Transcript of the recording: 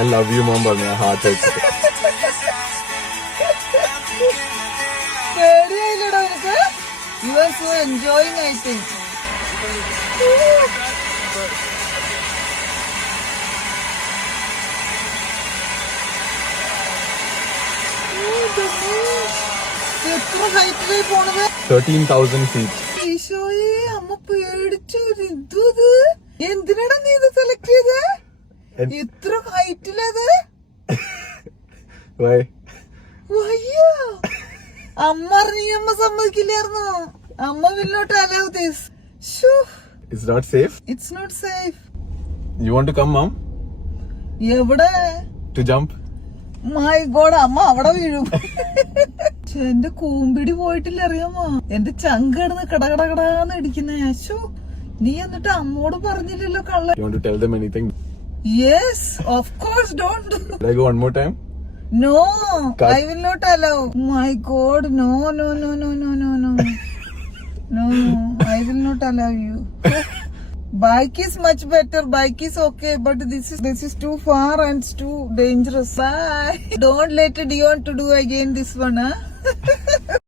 I love you, mom, but my heart hurts. You are so enjoying, I think. എത്ര ഹൈറ്റിലായി പോണത്? 13,000 feet. ഈശോയെ, അമ്മ പേടിച്ചു. ഇത് എന്തിനാണ് നീ ഇത് സെലക്ട് ചെയ്ത്? എത്ര ഹൈറ്റിലത്? Why? വയ്യ. അമ്മ അറിഞ്ഞ അമ്മ സമ്മതിക്കില്ലായിരുന്നു. അമ്മ will not allow this. It's not safe? It's not safe. You want to come, mom? എവിടെ? To jump? My God, അമ്മ അവിടെ വീഴും. എന്റെ കൂമ്പിടി പോയിട്ടില്ല, അറിയാമോ? എന്റെ ചങ്ക് കിടന്ന് കടകടകടാന്ന് ഇടിക്കുന്നേ. അശോ, നീ എന്നിട്ട് അമ്മോട് പറഞ്ഞില്ലല്ലോ കള്ള. You want to tell them anything? Yes, of course, don't do. Should I go one more time? No, I will not allow. My God, no. No, I will not allow you. Bike is much better. Bike is okay, but this is too far and it's too dangerous. Bye. Don't let Dion to do again this one, huh?